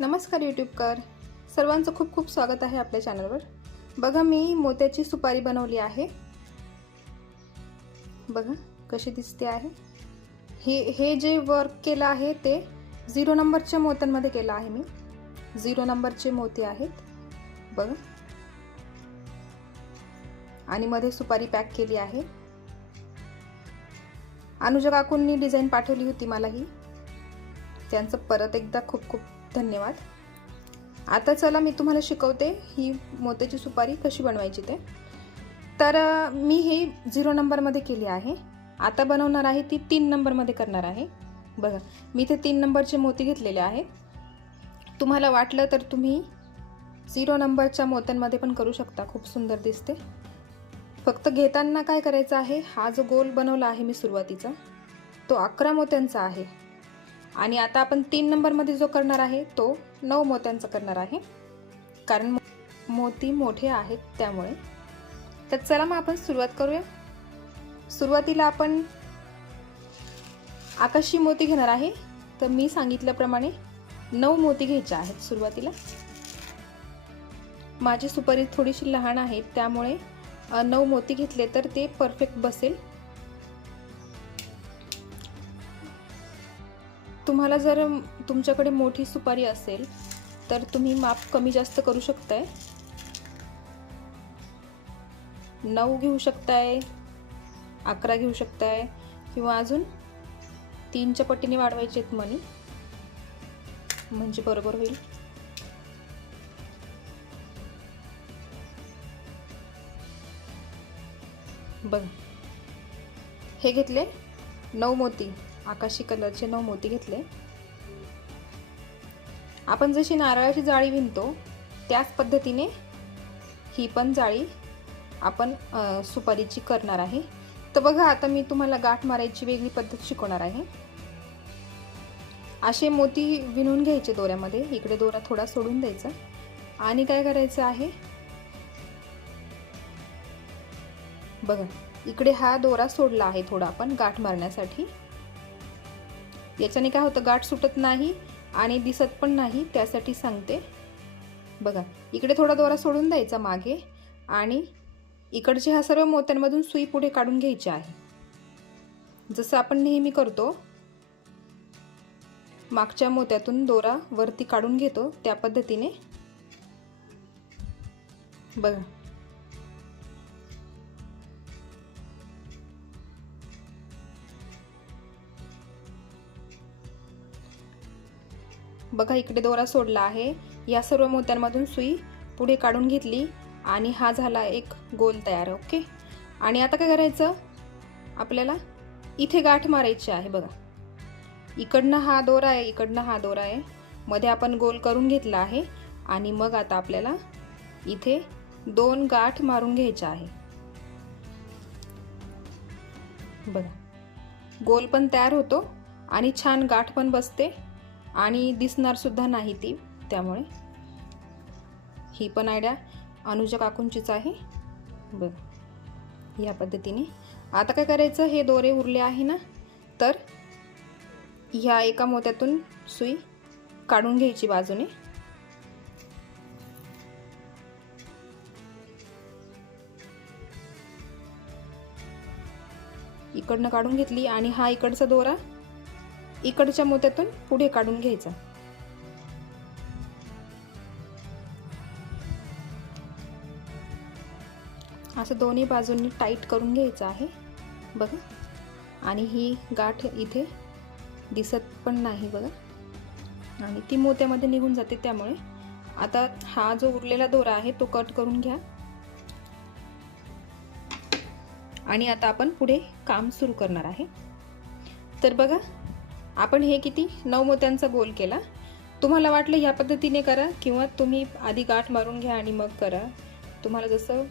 नमस्कार यूट्यूबकर. सर्वांचं खूप खूप स्वागत आहे आपल्या चॅनलवर. बघा मी मोत्याची सुपारी बनवली आहे. बघा कशी दिसते आहे. हे हे जे वर्क केलं आहे ते झिरो नंबरच्या मोत्यांमध्ये केलं आहे मी. झिरो नंबरचे मोती आहेत. बघा. आणि मध्ये सुपारी पॅक केली आहे. अनुजा काकूंनी डिझाईन पाठवली होती मला ही त्यांचं परत एकदा खूप खूप धन्यवाद. आता चला मी तुम्हाला शिकवते ही मोत्याची सुपारी कशी बनवायची ते. तर मी ही झिरो नंबरमध्ये केली आहे. आता बनवणार आहे ती तीन नंबरमध्ये करणार आहे. बघा मी इथे तीन नंबरचे मोती घेतलेले आहेत. तुम्हाला वाटलं तर तुम्ही झिरो नंबरच्या मोत्यांमध्ये पण करू शकता. खूप सुंदर दिसते. फक्त घेताना काय करायचं आहे? हा जो गोल बनवला आहे मी सुरुवातीचा तो अकरा मोत्यांचा आहे. आणि आता आपण तीन नंबरमध्ये जो करणार आहे तो नऊ मोत्यांचा करणार आहे. कारण मोती मोठे आहेत त्यामुळे. तर चला मग आपण सुरुवात करूया. सुरुवातीला आपण आकाशी मोती घेणार आहे. तर मी सांगितल्याप्रमाणे नऊ मोती घ्यायचे आहेत सुरुवातीला. माझी सुपारी थोडीशी लहान आहे त्यामुळे नऊ मोती घेतले तर ते परफेक्ट बसेल. तुम्हाला जर तुमच्याकडे मोठी सुपारी असेल तर तुम्ही माप कमी जास्त करू शकताय. नऊ घेऊ शकताय अकरा घेऊ शकताय किंवा अजून तीनच्या पटीने वाढवायचे आहेत मनी म्हणजे बरोबर होईल. बघ. हे घेतले नऊ मोती. आकाशी कलरचे नऊ मोती घेतले. आपण जशी नारळाची जाळी विणतो त्याच पद्धतीने ही पण जाळी आपण सुपारीची करणार आहे. तर बघा आता मी तुम्हाला गाठ मारायची वेगळी पद्धत शिकवणार आहे. असे मोती विणून घ्यायचे दोऱ्यामध्ये. इकडे दोरा थोडा सोडून द्यायचा. आणि काय करायचं आहे? बघा इकडे हा दोरा सोडला आहे थोडा आपण गाठ मारण्यासाठी. याच्याने काय होतं गाठ सुटत नाही आणि दिसत पण नाही त्यासाठी सांगते. बघा इकडे थोडा दोरा सोडून द्यायचा मागे आणि इकडचे ह्या सर्व मोत्यांमधून सुई पुढे काढून घ्यायची आहे. जसं आपण नेहमी करतो मागच्या मोत्यातून दोरा वरती काढून घेतो त्या पद्धतीने. बघा बघा इकडे दोरा सोडला आहे. या सर्व मोत्यांमधून सुई पुढे काढून घेतली आणि हा झाला एक गोल तयार ओके? आणि आता काय करायचं? आपल्याला इथे गाठ मारायची आहे बघा. इकडनं हा दोरा आहे इकडनं हा दोरा आहे. मध्ये आपण गोल करून घेतला आहे आणि मग आता आपल्याला इथे दोन गाठ मारून घ्यायच्या आहे. बघा. गोल पण तयार होतो आणि छान गाठ पण बसते. आणि दिसणारसुद्धा नाही ती त्यामुळे ही पण आयडिया अनुजा काकूंचीच आहे. बरं या पद्धतीने. आता काय करायचं? हे दोरे उरले आहे ना तर ह्या एका मोत्यातून सुई काढून घ्यायची बाजूने. इकडनं काढून घेतली आणि हा इकडचा दोरा इकडच्या मोत्यातून पुढे काढून घ्यायचा. असं दोन्ही बाजूंनी टाईट करून घ्यायचं आहे. बघा. आणि ही गाठ इथे दिसत पण नाही बघा. आणि ती मोत्यामध्ये निघून जाते त्यामुळे. आता हा जो उरलेला दोरा आहे तो कट करून घ्या. आणि आता आपण पुढे काम सुरू करणार आहे. तर बघा आपण हे किती? नऊ मोत्यांचा गोल केला. तुम्हाला वाटलं या पद्धतीने करा किंवा तुम्ही आधी गाठ मारून घ्या आणि मग करा. तुम्हाला जसं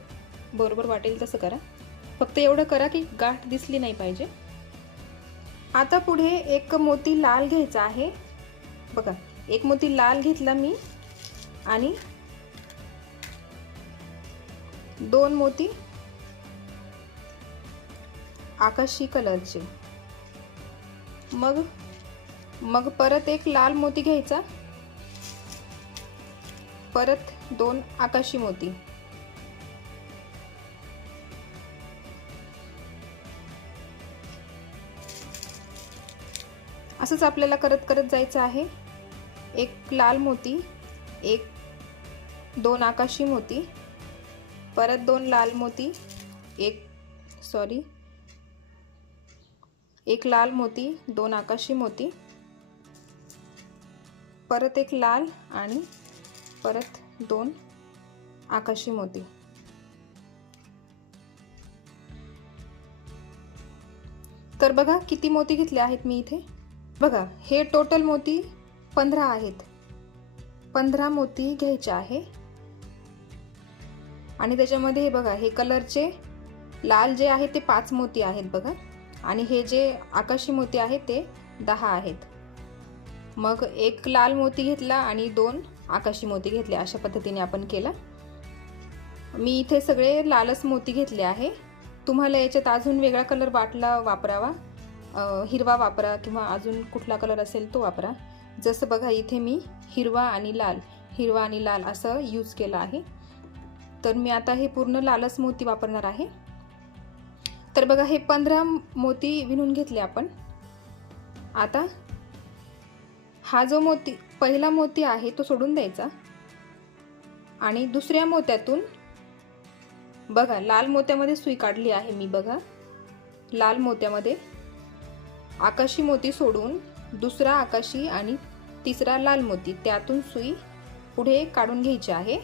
बरोबर वाटेल तसं करा. फक्त एवढं करा की गाठ दिसली नाही पाहिजे. आता पुढे एक मोती लाल घ्यायचा आहे. बघा एक मोती लाल घेतला मी आणि दोन मोती आकाशी कलरचे. मग मग परत एक लाल मोती घ्यायचा. परत दोन आकाशी मोती. असंच आपल्याला करत करत जायचं आहे. एक लाल मोती एक दोन आकाशी मोती परत दोन लाल मोती एक सॉरी एक लाल मोती दोन आकाशी मोती. परत एक लाल आणि परत दोन आकाशी मोती. तर बघा किती मोती घेतले आहेत मी इथे. बघा हे टोटल मोती पंधरा आहेत. पंधरा मोती घ्यायचे आहे. आणि त्याच्यामध्ये हे बघा हे कलरचे लाल जे आहे ते पाच मोती आहेत बघा. आणि हे जे आकाशी मोती आहेत ते दहा आहेत. मग एक लाल मोती घेतला आणि दोन आकाशी मोती घेतले. अशा पद्धतीने आपण केला. मी इथे सगळे लालच मोती घेतले आहे. तुम्हाला याच्यात अजून वेगळा कलर वाटला वापरावा. हिरवा वापरा किंवा अजून कुठला कलर असेल तो वापरा. जसं बघा इथे मी हिरवा आणि लाल हिरवा आणि लाल असं यूज केलं आहे. तर मी आता हे पूर्ण लालच मोती वापरणार आहे. तर बघा हे पंधरा मोती विणून घेतले आपण. आता हा जो मोती पहिला मोती आहे तो सोडून द्यायचा. आणि दुसऱ्या मोत्यातून बघा लाल मोत्यामध्ये सुई काढली आहे मी बघा. लाल मोत्यामध्ये आकाशी मोती सोडून दुसरा आकाशी आणि तिसरा लाल मोती त्यातून सुई पुढे काढून घ्यायची आहे.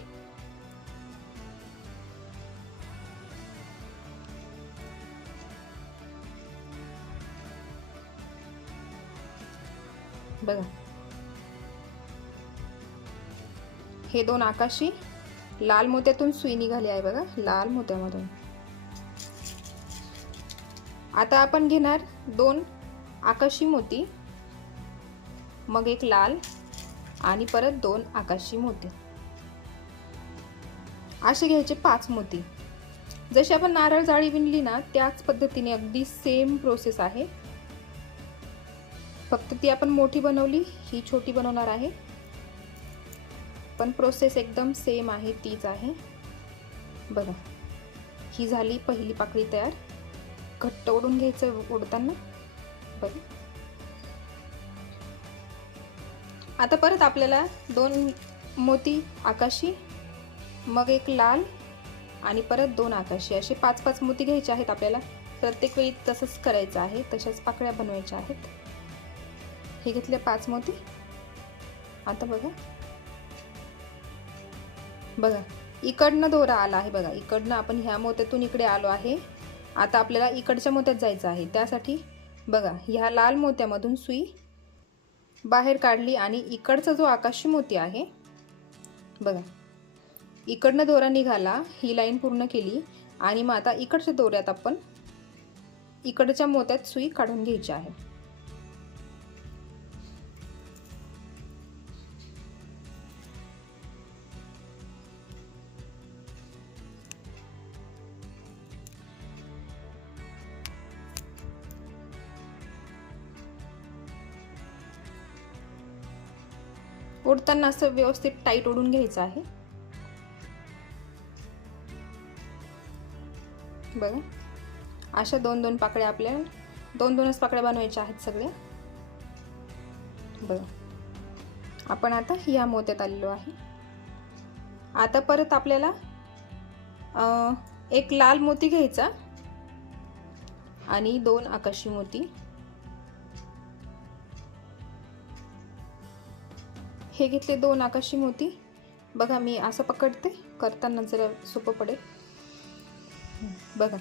बघा. हे दोन आकाशी लाल मोत्यातून सुई निघाली आहे बघा लाल मोत्यामधून. आता आपण घेणार दोन आकाशी मोती मग एक लाल आणि परत दोन आकाशी मोती. असे घ्यायचे पाच मोती. जशी आपण नारळ जाळी विणली ना त्याच पद्धतीने अगदी सेम प्रोसेस आहे. फक्त ती आपण मोठी बनवली ही छोटी बनवणार आहे. पण प्रोसेस एकदम सेम आहे तीच आहे. बघा ही झाली पहिली पाकळी तयार. घट्ट ओढून घ्यायचं ओढताना. बरं आता परत आपल्याला दोन मोती आकाशी मग एक लाल आणि परत दोन आकाशी. असे पाच पाच मोती घ्यायचे आहेत आपल्याला. प्रत्येक वेळी तसंच करायचं आहे तशाच पाकळ्या बनवायच्या आहेत. हे घेतले पाच मोती. आता बघा. बघा इकडनं दोरा आला आहे बघा. इकडनं आपण ह्या मोत्यातून इकडे आलो आहे. आता आपल्याला इकडच्या मोत्यात जायचं आहे. त्यासाठी बघा ह्या लाल मोत्यामधून सुई बाहेर काढली आणि इकडचा जो आकाशी मोती आहे बघा इकडनं दोरा निघाला ही लाईन पूर्ण केली आणि मग आता इकडच्या दोऱ्यात आपण इकडच्या मोत्यात सुई काढून घ्यायची आहे. ओढताना असं व्यवस्थित टाईट ओढून घ्यायचं आहे. बघा. अशा दोन दोन पाकळ्या आपल्या दोन दोनच पाकळ्या बनवायच्या आहेत सगळ्या बघा. आपण आता ह्या मोत्यात आलेलो आहे. आता परत आपल्याला एक लाल मोती घ्यायचा आणि दोन आकाशी मोती. हे घेतले दोन आकाशी मोती. बघा मी असं पकडते. करताना जरा सोपं पडेल. बघा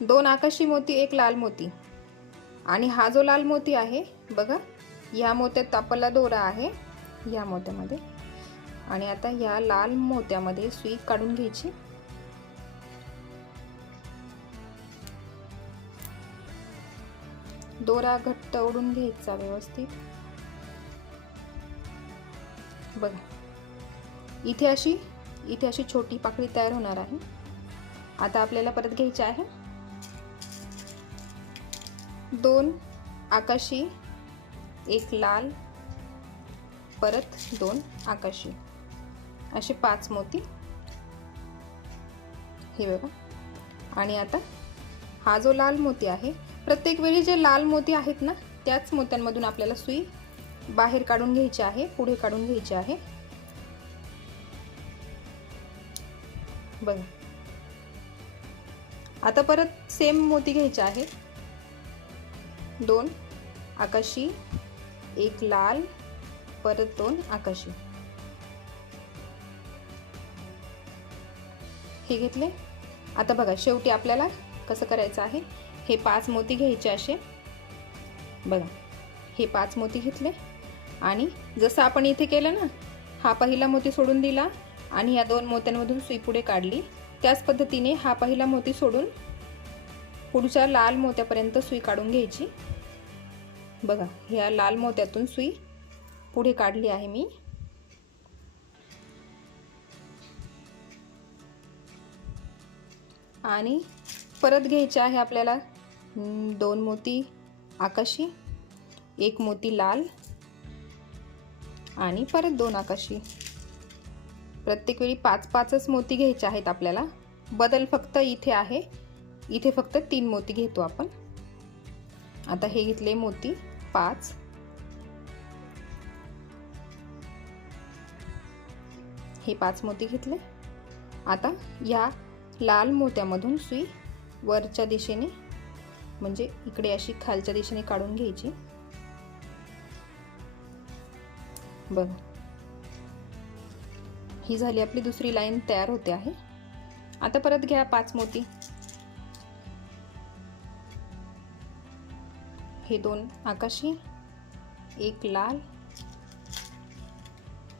दोन आकाशी मोती एक लाल मोती. आणि हा जो लाल मोती आहे बघा ह्या मोत्यात तापला दोरा आहे ह्या मोत्यामध्ये. आणि आता ह्या लाल मोत्यामध्ये सुई काढून घ्यायची. दोरा घट्ट ओढून घ्यायचा व्यवस्थित. बघा. इथे अशी इथे अशी छोटी पाकळी तयार होणार आहे. आता आपल्याला परत घ्यायची आहे. दोन आकाशी एक लाल परत दोन आकाशी. असे पाच मोती. हे बघा. आणि आता हा जो लाल मोती आहे प्रत्येक वेळी जे लाल मोती आहेत ना त्याच मोत्यांमधून आपल्याला सुई बाहेर काढून घ्यायची आहे पुढे काढून घ्यायची आहे. बघा. आता परत सेम मोती घ्यायचे आहे. दोन आकाशी. एक लाल परत दोन आकाशी. हे घेतले. आता बघा शेवटी आपल्याला कसं करायचं आहे? हे पाच मोती घ्यायचे असे. बघा. हे पाच मोती घेतले. आणि जसं आपण इथे केलं ना हा पहिला मोती सोडून दिला आणि या दोन मोत्यांमधून सुई पुढे काढली. त्याच पद्धतीने हा पहिला मोती सोडून पुढच्या लाल मोत्यापर्यंत सुई काढून घ्यायची. बघा ह्या लाल मोत्यातून सुई पुढे काढली आहे मी. आणि परत घ्यायचे आहे आपल्याला दोन मोती आकाशी एक मोती लाल आणि परत दोन आकाशी. प्रत्येक वेळी पाच पाचच मोती घ्यायचे आहेत आपल्याला. बदल फक्त इथे आहे. इथे फक्त तीन मोती घेतो आपण. आता हे घेतले मोती. पाच. हे पाच मोती घेतले. आता या लाल मोत्यामधून सुई वरच्या दिशेने म्हणजे इकडे अशी खालच्या दिशेने काढून घ्यायची. बघा. ही झाली आपली दुसरी लाईन तयार होते आहे. आता परत घ्या पाच मोती. हे दोन आकाशी एक लाल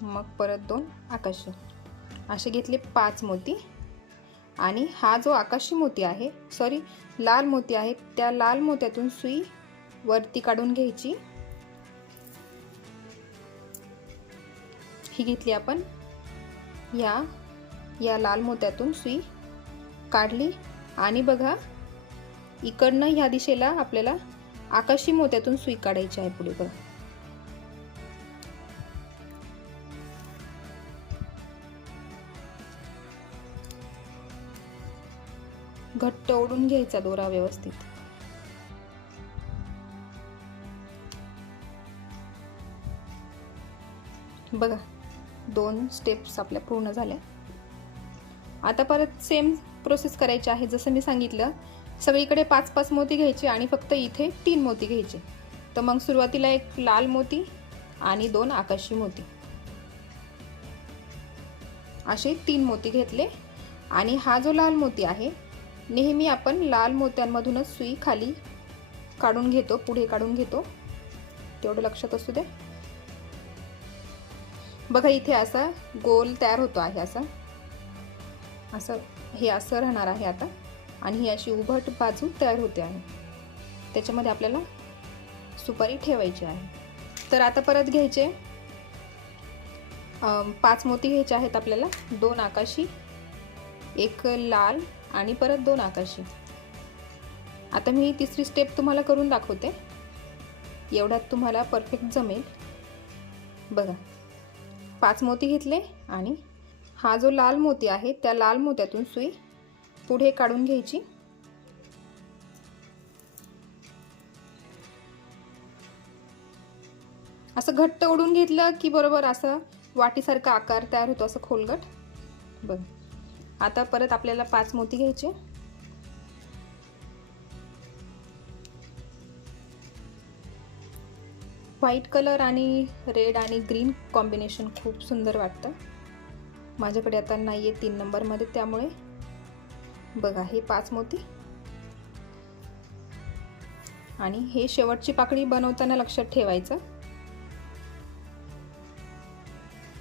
मग परत दोन आकाशी. असे घेतले पाच मोती. आणि हा जो आकाशी मोती आहे सॉरी लाल मोती आहे त्या लाल मोत्यातून सुई वरती काढून घ्यायची. ही घेतली आपण. या या लाल मोत्यातून सुई काढली. आणि बघा इकडनं ह्या दिशेला आपल्याला आकाशी मोत्यातून सुई काढायची आहे पुढे बघा. घट्ट ओढून घ्यायचा दोरा व्यवस्थित. बघा दोन स्टेप्स आपल्या पूर्ण झाल्या. आता परत सेम प्रोसेस करायची आहे. जसं मी सांगितलं सगळीकडे पाच पाच मोती घ्यायचे आणि फक्त इथे तीन मोती घ्यायचे. तर मग सुरुवातीला एक लाल मोती आणि दोन आकाशी मोती. असे तीन मोती घेतले आणि हा जो लाल मोती आहे नेहमी आपण लाल मोत्यांमधूनच सुई खाली काढून घेतो पुढे काढून घेतो. तेवढं लक्षात असू दे बघा इथे असा गोल तयार होतो आहे असा. असं हे असं राहणार आहे आता. आणि ही अशी उभट बाजू तयार होते आहे. त्याच्यामध्ये आपल्याला सुपारी ठेवायची आहे. तर आता परत घ्यायचे. पाच मोती घ्यायचे आहेत आपल्याला. दोन आकाशी एक लाल आणि परत दोन आकाशी. आता मी तिसरी स्टेप तुम्हाला करून दाखवते. एवढ्यात तुम्हाला परफेक्ट जमेल. बघा. पाच मोती घेतले आणि हा जो लाल मोती आहे त्या लाल मोत्यातून सुई पुढे काढून घ्यायची. असं घट्ट ओढून घेतलं की बरोबर असं वाटीसारखा आकार तयार होतो असं खोलगट. बघ. आता परत आपल्याला पाच मोती घ्यायचे. व्हाईट कलर आणि रेड आणि ग्रीन कॉम्बिनेशन खूप सुंदर वाटतं. माझ्याकडे आता नाही आहे तीन नंबरमध्ये त्यामुळे बघा हे पाच मोती. आणि हे शेवटची पाकळी बनवताना लक्षात ठेवायचं.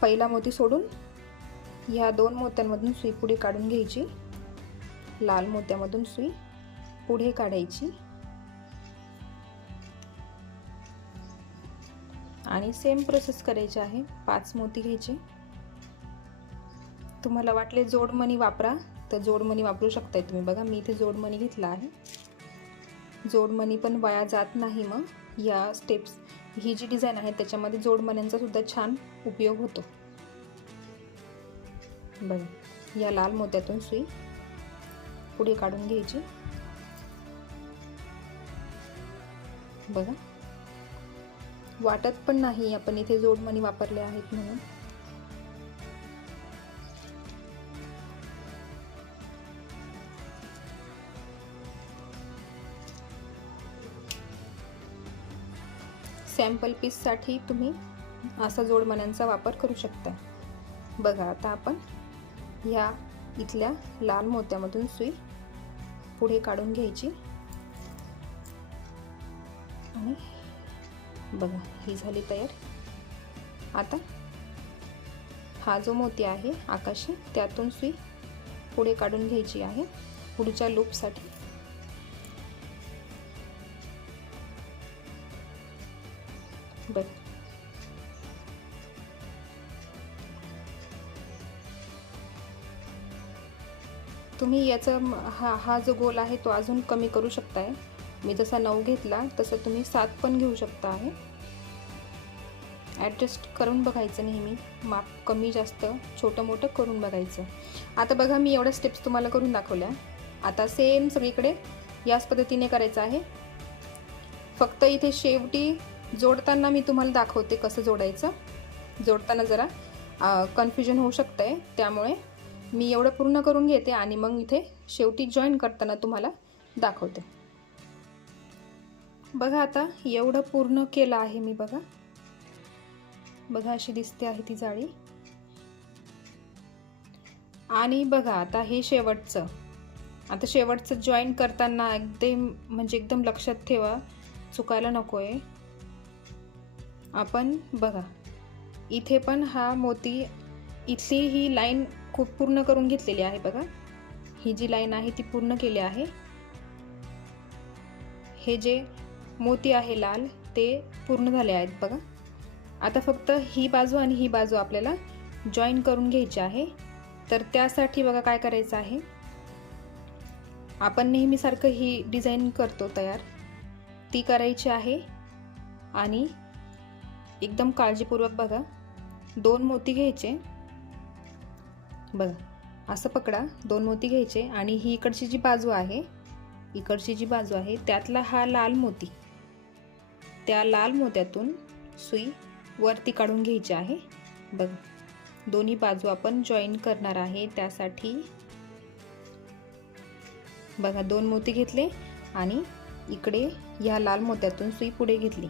पहिला मोती सोडून ह्या दोन मोत्यांमधून सुई पुढे काढून घ्यायची. लाल मोत्यामधून सुई पुढे काढायची. आणि सेम प्रोसेस करायची आहे. पाच मोती घ्यायचे. तुम्हाला वाटले जोडमणी वापरा तर जोडमणी वापरू शकताय तुम्ही. बघा मी इथे जोडमणी घेतला आहे. जोडमणी पण वाया जात नाही मग. या स्टेप्स ही जी डिझाईन आहे त्याच्यामध्ये जोडमण्यांचा सुद्धा छान उपयोग होतो. बघा या लाल मोत्यातून सुई पुढे काढून घ्यायची. बघा वाटत पण नाही आपण इथे जोडमणी वापरले आहेत म्हणून. सॅम्पल पीससाठी तुम्ही असा जोडमण्यांचा वापर करू शकता. बघा आता आपण ह्या इथल्या लाल मोत्यामधून सुई पुढे काढून घ्यायची. बघा ही झाली तयार. आता हा जो मोती आहे आकाशी त्यातून सुई पुढे काढून घ्यायची आहे पुढच्या लूपसाठी. बघ तुम्ही याचं हा हा जो गोल आहे तो अजून कमी करू शकताय. मी जसा नऊ घेतला तसं तुम्ही सात पण घेऊ शकता आहे. ॲडजस्ट करून बघायचं नेहमी. माप कमी जास्त छोटं मोठं करून बघायचं. आता बघा मी एवढ्या स्टेप्स तुम्हाला करून दाखवल्या. आता सेम सगळीकडे याच पद्धतीने करायचं आहे. फक्त इथे शेवटी जोडताना मी तुम्हाला दाखवते कसं जोडायचं. जोडताना जरा कन्फ्युजन होऊ शकतं आहे त्यामुळे मी एवढं पूर्ण करून घेते आणि मग इथे शेवटी जॉईन करताना तुम्हाला दाखवते. बघा आता एवढं पूर्ण केलं आहे मी बघा. बघा अशी दिसते आहे ती जाळी. आणि बघा आता हे शेवटचं. आता शेवटचं जॉईन करताना एकदम म्हणजे एकदम लक्षात ठेवा चुकायला नको आहे आपण बघा इथे पण हा मोती इथली ही लाईन खूप पूर्ण करून घेतलेली आहे बघा. ही जी लाईन आहे ती पूर्ण केली आहे. हे जे मोती आहे लाल ते पूर्ण झाले आहेत बघा. आता फक्त ही बाजू आणि ही बाजू आपल्याला जॉईन करून घ्यायची आहे. तर त्यासाठी बघा काय करायचं आहे. आपण नेहमीसारखं ही डिझाईन करतो तयार. ती करायची आहे आणि एकदम काळजीपूर्वक बघा. दोन मोती घ्यायचे. बघा असं पकडा. दोन मोती घ्यायचे आणि ही इकडची जी बाजू आहे इकडची जी बाजू आहे त्यातला हा लाल मोती. त्या लाल मोत्यातून सुई वरती काढून घ्यायची आहे. बघ दोन्ही बाजू आपण जॉईन करणार आहे त्यासाठी. बघा दोन मोती घेतले आणि इकडे ह्या लाल मोत्यातून सुई पुढे घेतली.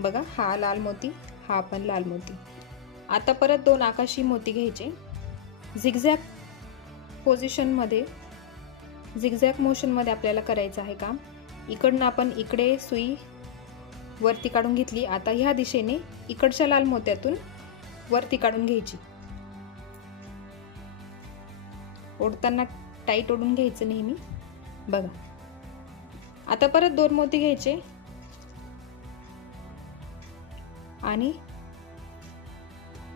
बघा हा लाल मोती हा पण लाल मोती. आता परत दोन आकाशी मोती घ्यायचे. झिगझॅक पोझिशनमध्ये झिगझॅक मोशनमध्ये आपल्याला करायचं आहे काम. इकडनं आपण इकडे सुई वरती काढून घेतली. आता ह्या दिशेने इकडच्या लाल मोत्यातून वरती काढून घ्यायची. ओढताना टाईट ओढून घ्यायचं नेहमी. बघा. आता परत दोन मोती घ्यायचे. आणि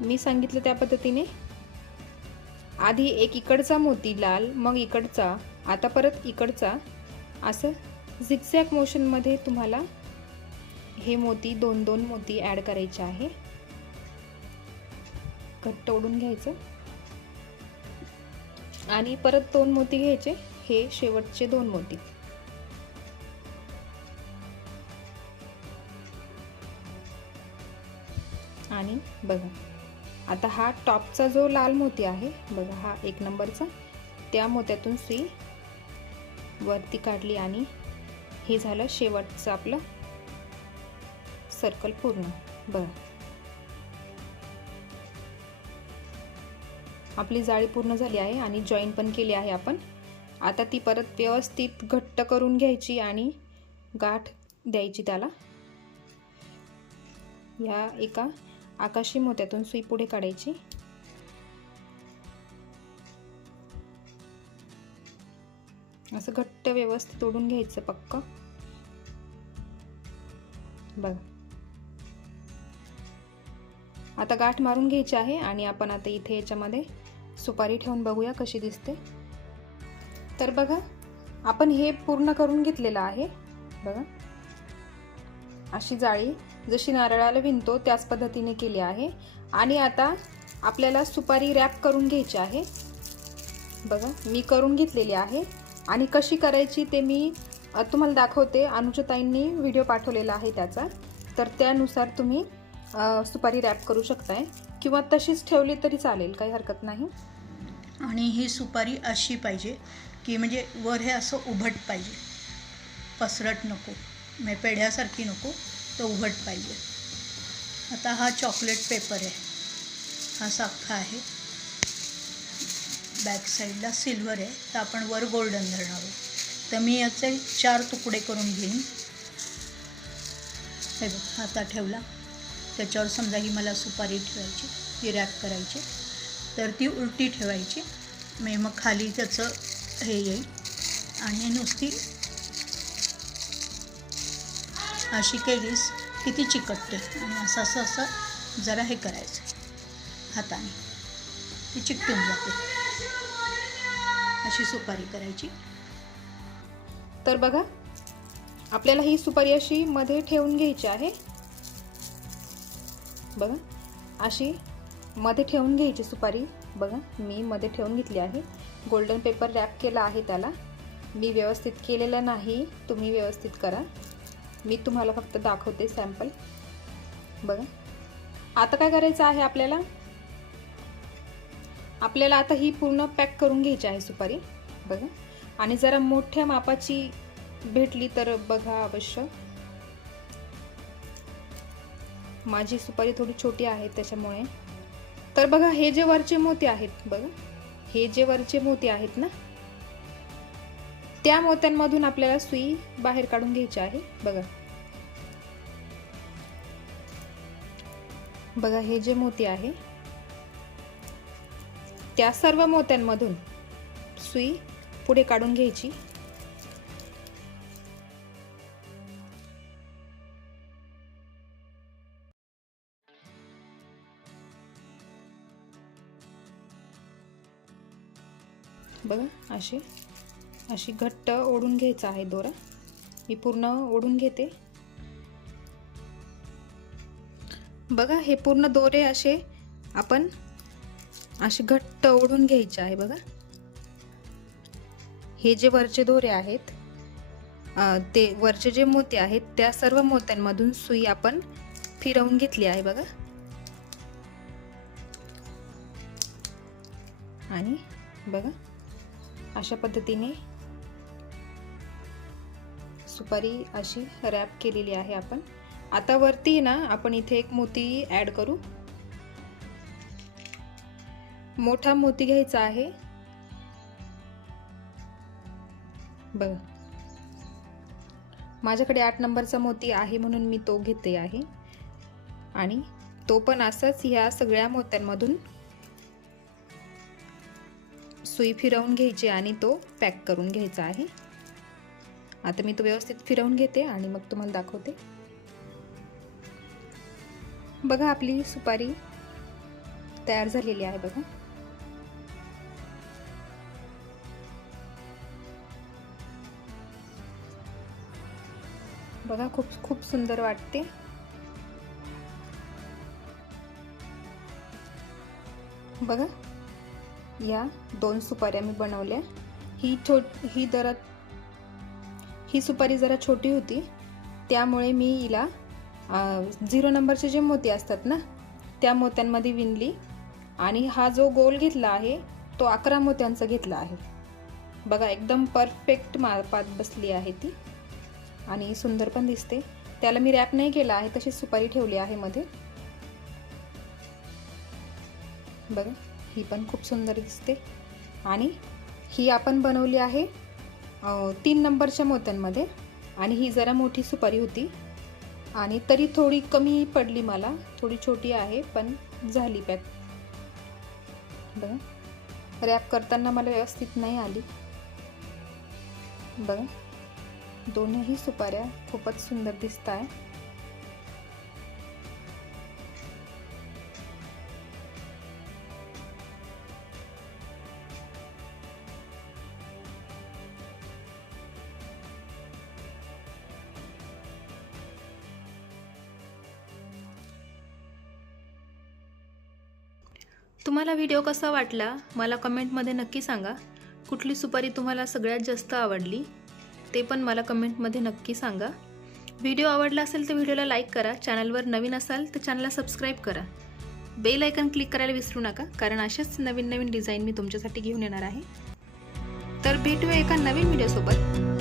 मी सांगितलं त्या पद्धतीने आधी एक इकडचा मोती लाल मग इकडचा आता परत इकडचा. असं झिगझॅक मोशनमध्ये तुम्हाला हे मोती दोन दोन मोती ॲड करायचे आहे. घट्ट ओढून घ्यायचं. आणि परत दोन मोती घ्यायचे. हे शेवटचे दोन मोती. आणि बघा आता हा टॉपचा जो लाल मोती आहे बघा हा एक नंबरचा त्या मोत्यातून सुई वरती काढली आणि हे झालं शेवटचं आपलं सर्कल पूर्ण. बरं. आपली जाळी पूर्ण झाली आहे आणि जॉईन पण केली आहे आपण. आता ती परत व्यवस्थित घट्ट करून घ्यायची आणि गाठ द्यायची त्याला. या एका आकाशी मोत्यातून सुई पुढे काढायची. असं घट्ट व्यवस्थित तोडून घ्यायचं पक्क. बघा आता गाठ मारून घ्यायची आहे आणि आपण आता इथे याच्यामध्ये सुपारी ठेवून बघूया कशी दिसते. तर बघा आपण हे पूर्ण करून घेतलेलं आहे. बघा. अशी जाळी जशी नारळाला विणतो त्याच पद्धतीने केली आहे. आणि आता आपल्याला सुपारी रॅप करून घ्यायची आहे. बघा मी करून घेतलेली आहे. आणि कशी करायची ते मी तुम्हाला दाखवते. अनुजताईंनी व्हिडिओ पाठवलेला आहे त्याचा. तर त्यानुसार तुम्ही सुपारी रॅप करू शकताय. किंवा तशीच ठेवली तरी चालेल काही हरकत नाही. आणि ही सुपारी अशी पाहिजे की म्हणजे वर हे असं उभट पाहिजे. पसरट नको म्हणजे पेढ्यासारखी नको तर उभट पाहिजे. आता हा चॉकलेट पेपर आहे. हा साखा आहे. बॅक साईडला सिल्वर आहे. तर आपण वर गोल्डन धरणार आहोत. तर मी याचे चार तुकडे करून घेईन. हे बघ आता ठेवला. त्याच्यावर समजा ही मला सुपारी ठेवायची ती रॅप करायची तर ती उलटी ठेवायची. म्हणजे मग खाली त्याचं हे येईल. आणि नुसती अशी केलीस की ती चिकटते. आणि असं असं असं जरा हे करायचं. हाताने. ती चिकटून जाते. अशी सुपारी करायची. तर बघा आपल्याला ही सुपारी अशी मध्ये ठेवून घ्यायची आहे. बघा. अशी मध्ये ठेवून घ्यायची सुपारी. बघा मी मध्ये ठेवून घेतली आहे. गोल्डन पेपर रॅप केला आहे त्याला. मी व्यवस्थित केलेलं नाही. तुम्ही व्यवस्थित करा. मी तुम्हाला फक्त दाखवते सॅम्पल बघा. आता काय करायचं आहे आपल्याला? आपल्याला आता ही पूर्ण पॅक करून घ्यायची आहे सुपारी. बघा. आणि जरा मोठ्या मापाची भेटली तर बघा अवश्य. माझी सुपारी थोडी छोटी आहे त्याच्यामुळे. तर बघा हे जे वरचे मोती आहेत बघा. हे जे वरचे मोती आहेत ना त्या मोत्यांमधून आपल्याला सुई बाहेर काढून घ्यायची आहे बघा. बघा हे जे मोती आहे त्या सर्व मोत्यांमधून सुई पुढे काढून घ्यायची. बघा अशी अशी घट्ट ओढून घ्यायचा आहे दोरा. मी पूर्ण ओढून घेते. बघा हे पूर्ण दोरे असे आपण असे घट्ट ओढून घ्यायचे आहे बघा. हे जे वरचे दोरे आहेत ते वरचे जे मोती आहेत त्या सर्व मोत्यांमधून सुई आपण फिरवून घेतली आहे बघा. आणि बघा अशा पद्धतीने सुपारी अशी रॅप केलेली आहे आपण. आता वरती ना आपण इथे एक मोती ॲड करू. मोठा मोती घ्यायचा आहे. बघा. माझ्याकडे आठ नंबरचा मोती आहे म्हणून मी तो घेते आहे. आणि तो पण असाच ह्या सगळ्या मोत्यांमधून सुई फिरवून घ्यायची आणि तो पॅक करून घ्यायचा आहे. आता मी तो व्यवस्थित फिरवून घेते आणि मग तुम्हाला दाखवते. बघा आपली सुपारी तयार झालेली आहे बघा. बघा खूप खूप सुंदर वाटते. बघा या दोन सुपाऱ्या मी बनवल्या. ही छोट ही जरा ही सुपारी जरा छोटी होती. त्यामुळे मी हिला झिरो नंबरचे जे मोती असतात ना त्या मोत्यांमध्ये विणली. आणि हा जो गोल घेतला आहे तो अकरा मोत्यांचा घेतला आहे. बघा एकदम परफेक्ट मापात बसली आहे ती. आणि सुंदर पण दिसते. त्याला मी रॅप नाही केला आहे तशी सुपारी ठेवली आहे मध्ये. बघा. ही पण खूप सुंदर दिसते. आणि ही आपण बनवली आहे तीन नंबरच्या मोत्यांमध्ये. आणि ही जरा मोठी सुपारी होती. आणि तरी थोडी कमी पडली मला थोडी छोटी आहे पण झाली पॅक बघा रॅप करताना मला व्यवस्थित नाही आली. बघा दोन्हीही सुपाऱ्या खूपच सुंदर दिसत आहे तुम्हाला व्हिडिओ कसा वाटला मला कमेंटमध्ये नक्की सांगा. कुठली सुपारी तुम्हाला सगळ्यात जास्त आवडली ते पण मला कमेंटमध्ये नक्की सांगा. व्हिडिओ आवडला असेल तर व्हिडिओला लाईक करा. चॅनलवर नवीन असाल तर चॅनलला सबस्क्राईब करा. बेल आयकन क्लिक करायला विसरू नका कारण अशाच नवीन नवीन डिझाईन मी तुमच्यासाठी घेऊन येणार आहे. तर भेटूया एका नवीन व्हिडिओसोबत